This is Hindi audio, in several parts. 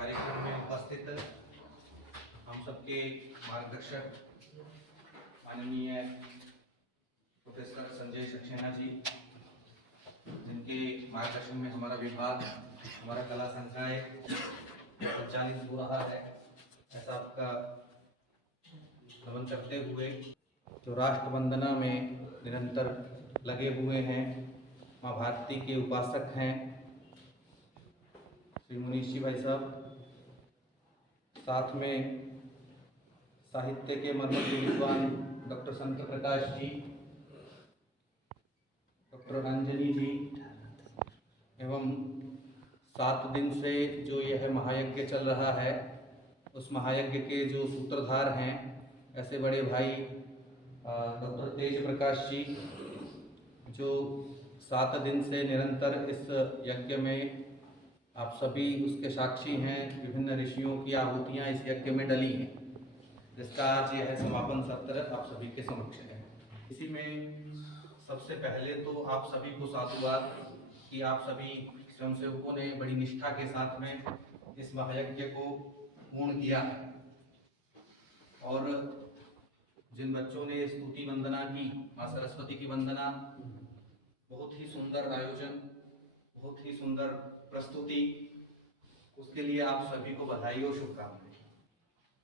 कार्यक्रम में उपस्थित हम सबके मार्गदर्शक माननीय प्रोफेसर संजय सक्सेना जी, जिनके मार्गदर्शन में हमारा विभाग, हमारा कला संकाय संचालित हो रहा है, ऐसा आपका नमन करते हुए जो राष्ट्र वंदना में निरंतर लगे हुए हैं, माँ भारती के उपासक हैं श्री मुनीश जी भाई साहब, साथ में साहित्य के मर्मज्ञ विद्वान डॉक्टर शंकर प्रकाश जी, डॉक्टर अंजनी जी, एवं 7 दिन से जो यह महायज्ञ चल रहा है उस महायज्ञ के जो सूत्रधार हैं ऐसे बड़े भाई डॉक्टर तेज प्रकाश जी, जो 7 दिन से निरंतर इस यज्ञ में आप सभी उसके साक्षी हैं। विभिन्न ऋषियों की आहुतियाँ इस यज्ञ में डली हैं, जिसका आज यह समापन सत्र आप सभी के समक्ष है। इसी में सबसे पहले तो आप सभी को साधुवाद कि आप सभी स्वयंसेवकों ने बड़ी निष्ठा के साथ में इस महायज्ञ को पूर्ण किया है। और जिन बच्चों ने स्तुति वंदना की, माँ सरस्वती की वंदना, बहुत ही सुंदर आयोजन, बहुत ही सुंदर प्रस्तुति, उसके लिए आप सभी को बधाई और शुभकामनाएं।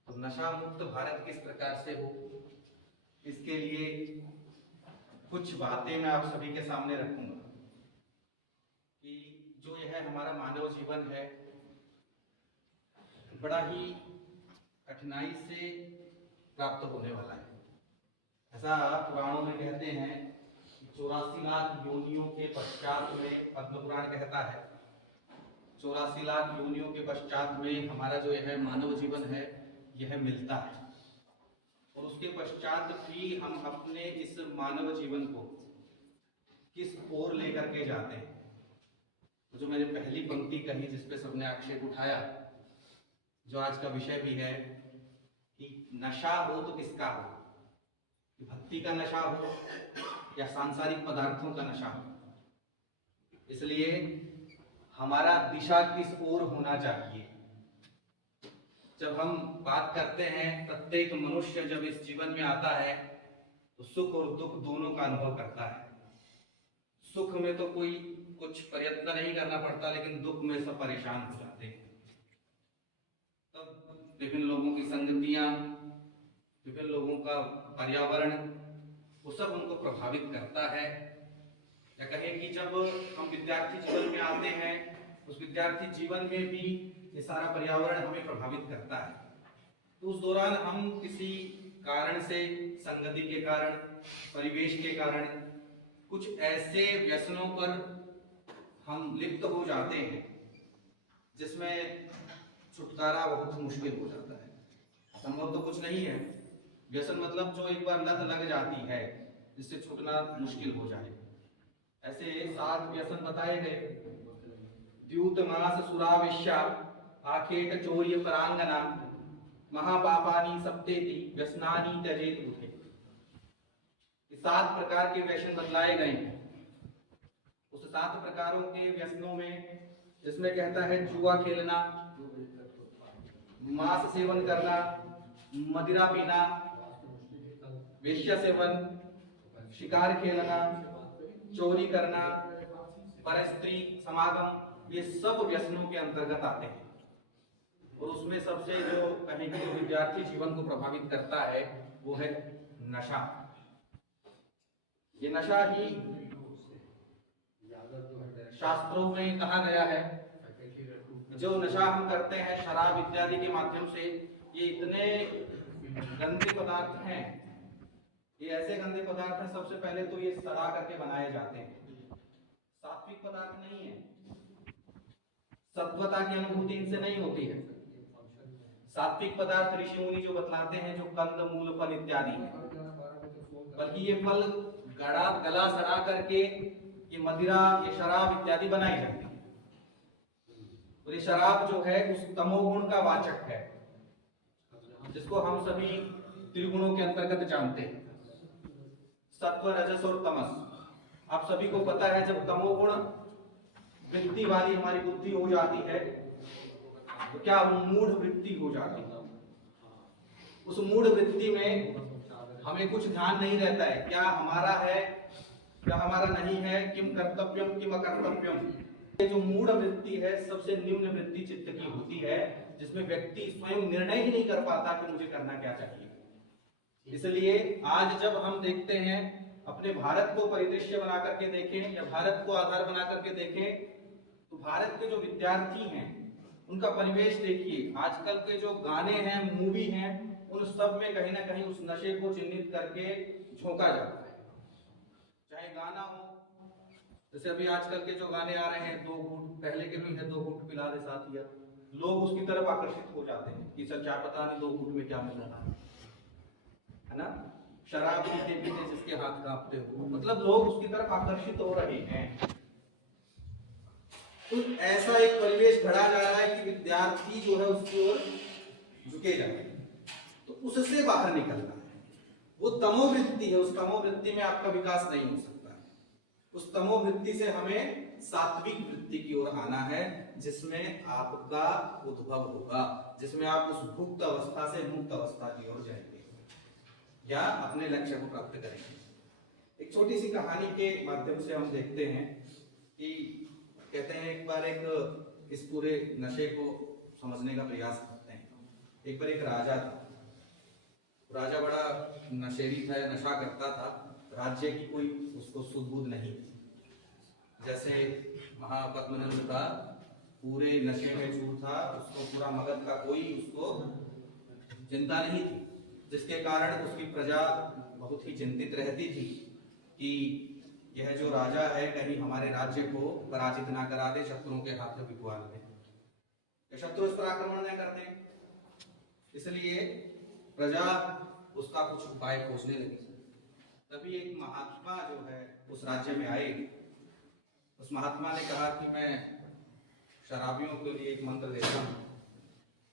तो नशा मुक्त भारत किस प्रकार से हो, इसके लिए कुछ बातें मैं आप सभी के सामने रखूंगा कि जो यह हमारा मानव जीवन है बड़ा ही कठिनाई से प्राप्त होने वाला है। ऐसा पुराणों में कहते हैं कि 84 लाख योनियों के पश्चात में, पद्म पुराण कहता है 84 लाख योनियों के पश्चात में हमारा जो यह मानव जीवन है यह मिलता है, और उसके पश्चात भी हम अपने इस मानव जीवन को किस ओर लेकर के जाते हैं। तो जो मैंने पहली पंक्ति कही जिसपे सबने आक्षेप उठाया, जो आज का विषय भी है कि नशा हो तो किसका हो, भक्ति का नशा हो या सांसारिक पदार्थों का नशा हो। इसलिए हमारा दिशा किस ओर होना चाहिए। जब हम बात करते हैं, प्रत्येक मनुष्य जब इस जीवन में आता है तो सुख और दुख दोनों का अनुभव करता है। सुख में तो कोई कुछ प्रयत्न नहीं करना पड़ता, लेकिन दुख में सब परेशान हो जाते हैं। तब विभिन्न लोगों की संगतियां, विभिन्न लोगों का पर्यावरण, वो सब उनको प्रभावित करता है। या कहें कि जब हम विद्यार्थी जीवन में आते हैं, उस विद्यार्थी जीवन में भी ये सारा पर्यावरण हमें प्रभावित करता है। तो उस दौरान हम किसी कारण से, संगति के कारण, परिवेश के कारण, कुछ ऐसे व्यसनों पर हम लिप्त हो जाते हैं जिसमें छुटकारा बहुत मुश्किल हो जाता है। संभव तो कुछ नहीं है। व्यसन मतलब जो एक बार लत लग जाती है, जिससे छूटना मुश्किल हो जाए। ऐसे 7 व्यसन बताए गए। द्यूत मास सुराविश्या, आखेट चोर्य परांगना, महापापानि सप्तेति, व्यसनानि त्यजेत बुधे। 7 प्रकार के व्यसन बतलाए गए हैं। उस 7 प्रकारों के व्यसनों में इसमें कहता है जुआ खेलना, मांस सेवन करना, मदिरा पीना, वेश्या सेवन, शिकार खेलना, चोरी करना, परस्त्री समागम, ये सब व्यसनों के अंतर्गत आते हैं। और उसमें सबसे जो कहेंगे जो विद्यार्थी जीवन को प्रभावित करता है वो है नशा। ये नशा ही शास्त्रों में कहा गया है। जो नशा हम करते हैं शराब इत्यादि के माध्यम से, ये इतने गंदे पदार्थ हैं, ये ऐसे गंदे पदार्थ हैं, सबसे पहले तो ये सड़ा करके बनाए जाते हैं। सात्विक पदार्थ नहीं है, सत्वता की अनुभूति इनसे नहीं होती है। सात्विक पदार्थ ऋषि मुनि जो बतलाते हैं, जो कंद मूल फल इत्यादि है, बल्कि ये फल गला सड़ा करके ये मदिरा, ये शराब इत्यादि बनाई जाती है। और ये शराब जो है उस तमोगुण का वाचक है, जिसको हम सभी त्रिगुणों के अंतर्गत जानते हैं, सत्व, रजस और तमस। आप सभी को पता है जब तमोगुण वृत्ति वाली हमारी बुद्धि हो जाती है तो क्या वो मूढ़ वृत्ति हो जाती है। उस मूढ़ वृत्ति में हमें कुछ ध्यान नहीं रहता है, क्या हमारा है क्या हमारा नहीं है, किम कर्तव्यम किम अकर्तव्यम। ये जो मूढ़ वृत्ति है सबसे निम्न वृत्ति चित्त की होती है, जिसमें व्यक्ति स्वयं निर्णय ही नहीं कर पाता कि मुझे करना क्या चाहिए। इसलिए आज जब हम देखते हैं, अपने भारत को परिदृश्य बना करके देखें या भारत को आधार बना करके देखें, तो भारत के जो विद्यार्थी हैं उनका परिवेश देखिए। आजकल के जो गाने हैं, मूवी हैं, उन सब में कहीं ना कहीं उस नशे को चिन्हित करके झोंका जाता है। चाहे गाना हो, जैसे अभी आजकल के जो गाने आ रहे हैं, 2 घूंट, पहले के भी है 2 घूंट पिला दे साथिया, लोग उसकी तरफ आकर्षित हो जाते हैं कि सर क्या पता नहीं 2 घूंट में क्या मिल रहा है ना। शराब पीते पीते जिसके हाथ कांपते हो, मतलब लोग उसकी तरफ आकर्षित हो रहे हैं। तो ऐसा एक परिवेश गढ़ा जा रहा है कि विद्यार्थी जो है उसकी ओर झुके जा रहे हैं। तो उससे बाहर निकलना है, वो तमोवृत्ति है, उस तमोवृत्ति में आपका विकास नहीं हो सकता है। उस तमोवृत्ति से हमें सात्विक वृत्ति की ओर आना है, जिसमें आपका उद्भव होगा, जिसमें आप उस भुक्त अवस्था से मुक्त अवस्था की ओर जाएंगे या अपने लक्ष्य को प्राप्त करेंगे। एक छोटी सी कहानी के माध्यम से हम देखते हैं कि कहते हैं एक बार एक इस पूरे नशे को समझने का प्रयास करते हैं। एक बार एक राजा था, राजा बड़ा नशेड़ी था, नशा करता था, राज्य की कोई उसको सुध-बुध नहीं थी। जैसे महापद्मनंद था, पूरे नशे में चूर था, उसको पूरा मगध का कोई उसको चिंता नहीं थी, जिसके कारण उसकी प्रजा बहुत ही चिंतित रहती थी कि यह जो राजा है कहीं हमारे राज्य को पराजित ना करा दे, शत्रुओं के हाथ में बिकवा दे, या शत्रु इस पर आक्रमण न कर दे। इसलिए प्रजा उसका कुछ उपाय खोजने लगी। तभी एक महात्मा जो है उस राज्य में आए। उस महात्मा ने कहा कि मैं शराबियों के लिए एक मंत्र देता हूं।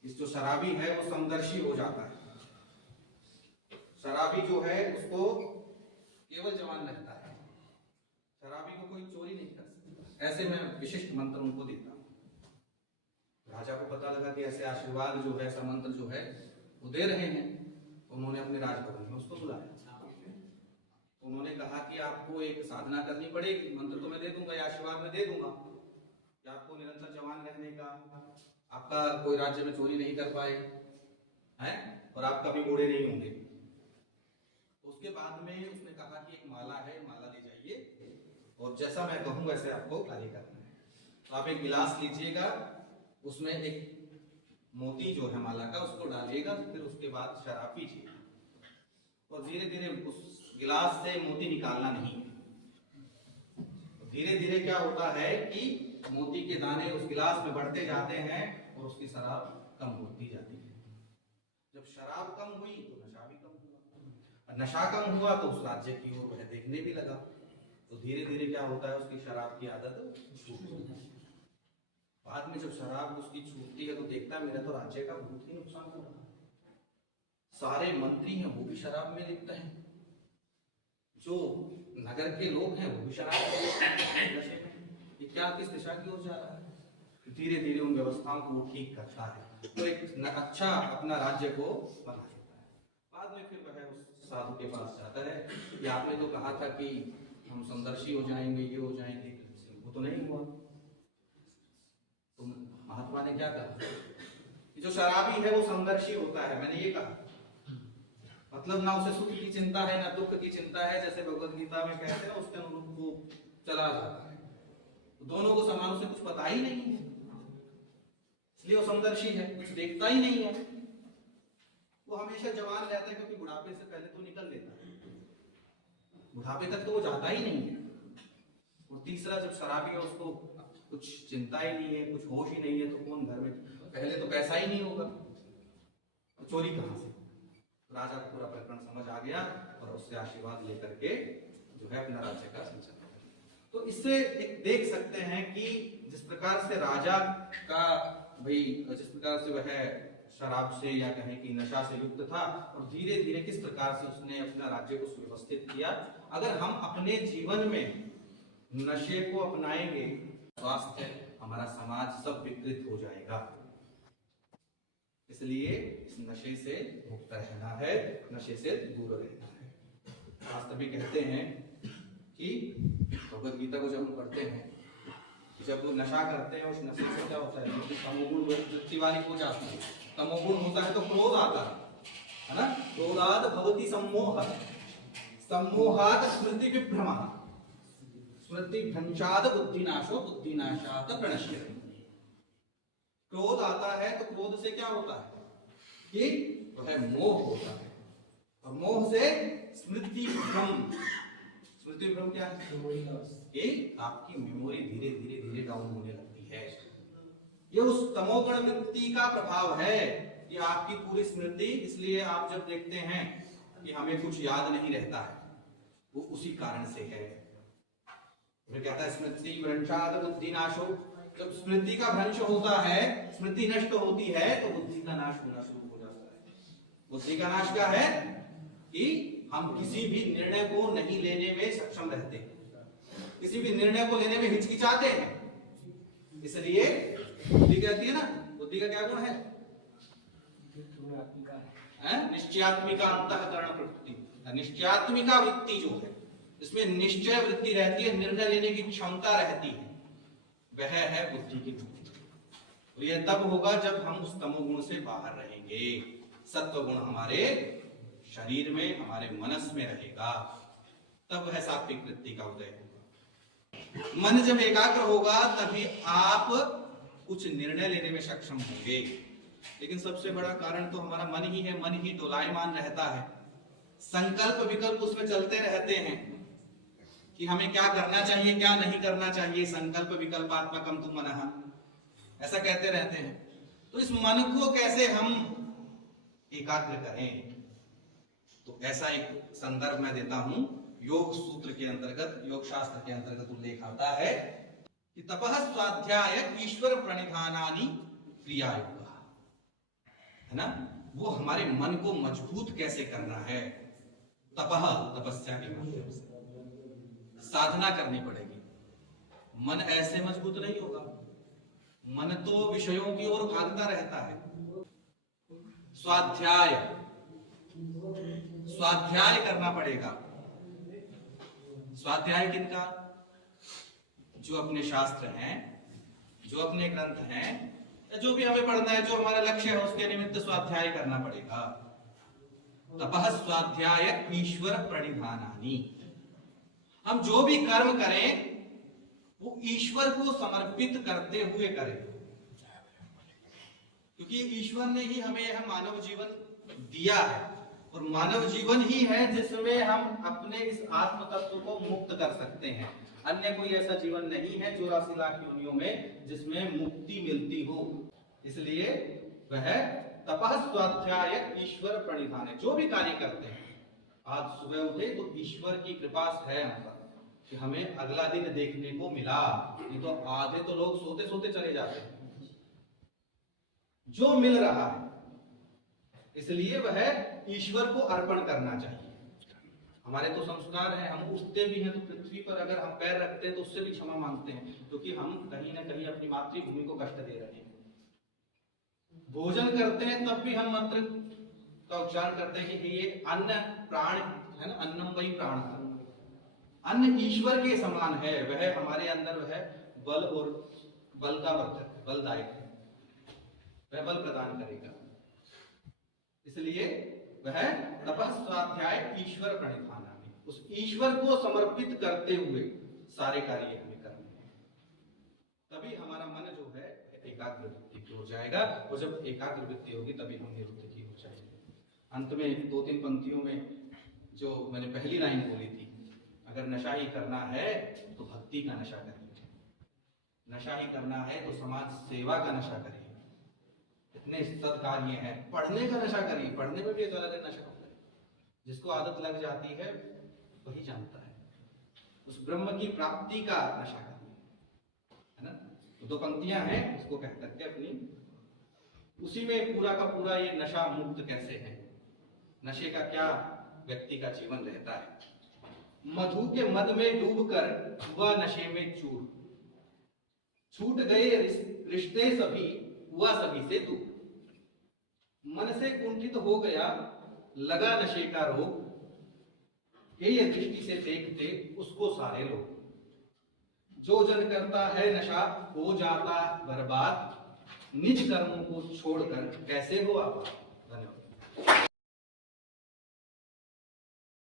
इस जो शराबी है वो समदर्शी हो जाता है। शराबी जो है उसको केवल जवान लगता है, शराबी को कोई चोरी नहीं कर सकता। ऐसे में विशिष्ट मंत्र उनको देता हूं। राजा को पता लगा कि ऐसे आशीर्वाद जो है, ऐसा मंत्र जो है वो दे रहे हैं। उन्होंने अपने राजभवन में उसको बुलाया। उन्होंने कहा कि आपको एक साधना करनी पड़ेगी, मंत्र तो मैं दे दूंगा या आशीर्वाद में दे दूंगा कि आपको निरंतर जवान रहने का, आपका कोई राज्य में चोरी नहीं कर पाए हैं और आप कभी बूढ़े नहीं होंगे। उसके बाद में उसने कहा कि एक माला है, माला ले जाइए और जैसा मैं कहूँ वैसे आपको कार्य करना है। तो आप एक गिलास लीजिएगा, उसमें एक मोती जो है माला का उसको डालिएगा, फिर उसके बाद शराब पीजिए और धीरे धीरे उस गिलास से मोती निकालना नहीं है। धीरे धीरे क्या होता है कि मोती के दाने उस गिलास में बढ़ते जाते हैं और उसकी शराब कम होती जाती है। जब शराब कम हुई तो नशा भी कम हुआ, नशा कम हुआ तो उस राज्य की ओर वह देखने भी लगा। तो धीरे धीरे क्या होता है, उसकी शराब की आदत छूटती है। बाद में जब शराब उसकी छूटती है तो देखता है मेरा तो राज्य का बहुत ही नुकसान हो रहा है। सारे मंत्री हैं वो भी शराब में लिप्त हैं, जो नगर के लोग हैं वो भी शराब में नशे में। ये क्या किस दिशा की ओर जा रहा है। धीरे धीरे उन व्यवस्थाओं को ठीक करता है तो एक अच्छा अपना राज्य को बना देता है। बाद में फिर वह उस साधु के पास जाता है कि आपने तो कहा था कि हम समदर्शी हो जाएंगे, ये हो जाएंगे, वो तो नहीं हुआ। तो महात्मा ने क्या कहा कि जो शराबी है वो समदर्शी होता है। मैंने ये कहा, मतलब ना उसे सुख की चिंता है ना दुख की चिंता है, जैसे भगवत गीता में कहते हैं उसके अनुरूप वो चला जाता है। तो दोनों को समान, उसे कुछ पता ही नहीं है, इसलिए वो समदर्शी है, कुछ देखता ही नहीं है। वो हमेशा जवान रहता है क्योंकि बुढ़ापे से पहले तो निकल लेता है, बुढ़ापे तक तो वो जाता ही नहीं है। और तीसरा, जब शराबी है उसको कुछ चिंता ही नहीं है, कुछ होश ही नहीं है, तो कौन घर में, पहले तो पैसा ही नहीं होगा तो चोरी कहां से। राजा को पूरा प्रकरण समझ आ गया और उससे आशीर्वाद लेकर के जो है अपना राज्य का संचालन। तो इससे एक देख सकते हैं कि जिस प्रकार से राजा का भाई, जिस प्रकार से वह शराब से या कहें कि नशा से युक्त था और धीरे धीरे किस प्रकार से उसने अपना राज्य को सुव्यवस्थित किया। अगर हम अपने जीवन में नशे को अपनाएंगे, स्वास्थ्य, हमारा समाज सब विकृत हो जाएगा। इसलिए इस नशे से मुक्त रहना है, नशे से दूर रहना है। शास्त्र भी कहते हैं कि भगवद गीता को जब हम पढ़ते हैं, जब नशा करते हैं उस नशे से क्या होता है, तमोगुण वृत्ति वाली हो जाती है। तमोगुण होता है तो क्रोध आता है ना। क्रोधाद भवति सम्मोह, सम्मोहात् स्मृति विभ्रमः, स्मृति भ्रंशाद बुद्धिनाशो, बुद्धिनाशात् प्रणश्यति। क्रोध आता है तो क्रोध से क्या होता है कि वह मोह होता है, और मोह से स्मृति भ्रम। स्मृति भ्रम क्या है कि आपकी मेमोरी धीरे धीरे धीरे डाउन होने लगती है। ये उस तमोगुण वृत्ति का प्रभाव है कि आपकी पूरी स्मृति, इसलिए आप जब देखते हैं कि हमें कुछ याद नहीं रहता है, वो उसी कारण से है। फिर कहता है स्मृति भ्रंशाद बुद्धिनाशो, जब स्मृति का भ्रंश होता है, स्मृति नष्ट होती है तो बुद्धि का नाश होना शुरू हो जाता है। बुद्धि का नाश क्या है कि हम किसी भी निर्णय को नहीं लेने में सक्षम रहते, किसी भी निर्णय को लेने में हिचकिचाते हैं। इसलिए बुद्धि कहती है ना, बुद्धि का क्या गुण है? निश्चयात्मिका अंतःकरण प्रवृत्ति, निश्चयात्मिका वृत्ति जो है, इसमें निश्चय वृत्ति रहती है, निर्णय लेने की क्षमता रहती है, वह है बुद्धि की वृत्ति। और यह तब होगा जब हम उस तमोगुण से बाहर रहेंगे, सत्व गुण हमारे शरीर में, हमारे मनस में रहेगा, तब वह सात्विक वृत्ति का उदय होगा। मन जब एकाग्र होगा तभी आप कुछ निर्णय लेने में सक्षम होंगे। लेकिन सबसे बड़ा कारण तो हमारा मन ही है, मन ही डोलायमान रहता है, संकल्प विकल्प उसमें चलते रहते हैं कि हमें क्या करना चाहिए क्या नहीं करना चाहिए। संकल्प विकल्पात्मकम तु मनः, ऐसा कहते रहते हैं। तो इस मन को कैसे हम एकाग्र करें, तो ऐसा एक संदर्भ मैं देता हूं। योग सूत्र के अंतर्गत, योग शास्त्र के अंतर्गत उल्लेख आता है कि तपः स्वाध्याय ईश्वर प्रणिधानानि क्रियायोग, है ना। वो हमारे मन को मजबूत कैसे करना है, तपः तपस्या के माध्यम से साधना करनी पड़ेगी। मन ऐसे मजबूत नहीं होगा, मन तो विषयों की ओर भागता रहता है। स्वाध्याय, स्वाध्याय करना पड़ेगा। स्वाध्याय किनका? जो अपने शास्त्र हैं, जो अपने ग्रंथ हैं, जो भी हमें पढ़ना है, जो हमारा लक्ष्य है, उसके निमित्त स्वाध्याय करना पड़ेगा। तपः स्वाध्याय ईश्वर प्रणिधानानि, हम जो भी कर्म करें वो ईश्वर को समर्पित करते हुए करें, क्योंकि ईश्वर ने ही हमें यह मानव जीवन दिया है, और मानव जीवन ही है जिसमें हम अपने इस आत्म तत्व को मुक्त कर सकते हैं। अन्य कोई ऐसा जीवन नहीं है 84 लाख योनियों में जिसमें मुक्ति मिलती हो। इसलिए वह तपः स्वाध्याय ईश्वर प्रणिधान है। जो भी कार्य करते हैं, आज सुबह उठे तो ईश्वर की कृपा है हम पर कि हमें अगला दिन देखने को मिला, नहीं तो आधे तो लोग सोते सोते चले जाते हैं। जो मिल रहा है, इसलिए वह ईश्वर को अर्पण करना चाहिए। हमारे तो संस्कार है, हम उठते भी हैं तो पृथ्वी पर अगर हम पैर रखते हैं तो उससे भी क्षमा मांगते हैं, क्योंकि हम कहीं ना कहीं अपनी मातृभूमि को कष्ट दे रहे हैं। भोजन करते हैं तब भी हम मंत्र का उच्चारण करते हैं कि ये अन्न प्राण है ना, अन्नम वही प्राण। अन्न ईश्वर के समान है, वह हमारे अंदर वह बल और बल का वर्धक है, बलदायक है, वह बल प्रदान करेगा। इसलिए वह तपः स्वाध्याय ईश्वर प्रणिधानानि, उस ईश्वर को समर्पित करते हुए सारे कार्य हमें करने हैं, तभी हमारा मन जो है एकाग्र वृत्ति की हो जाएगा। और जब एकाग्र वृत्ति होगी तभी हम निवृत्ति की हो जाएगी। अंत में 2-3 पंक्तियों में जो मैंने पहली लाइन बोली थी, अगर नशा ही करना है तो भक्ति का नशा करिए, नशा ही करना है तो समाज सेवा का नशा करिए, इतने सत्कार्य हैं। पढ़ने का नशा करिए, पढ़ने में भी एक अलग नशा होता है, जिसको आदत लग जाती है वही जानता है। उस ब्रह्म की प्राप्ति का नशा करिए, है ना। तो 2 पंक्तियां हैं, उसको कह करके अपनी उसी में पूरा का पूरा ये नशा मुक्त कैसे है, नशे का क्या व्यक्ति का जीवन रहता है। मधु के मद में डूबकर हुआ नशे में चूर, छूट गए रिश्ते सभी, हुआ सभी से दूर। मन से कुंठित हो गया, लगा नशे का रोग, ये दृष्टि से देखते उसको सारे लोग। जो जन करता है नशा हो जाता बर्बाद, निज कर्मों को छोड़कर कैसे हो आप। धन्यवाद।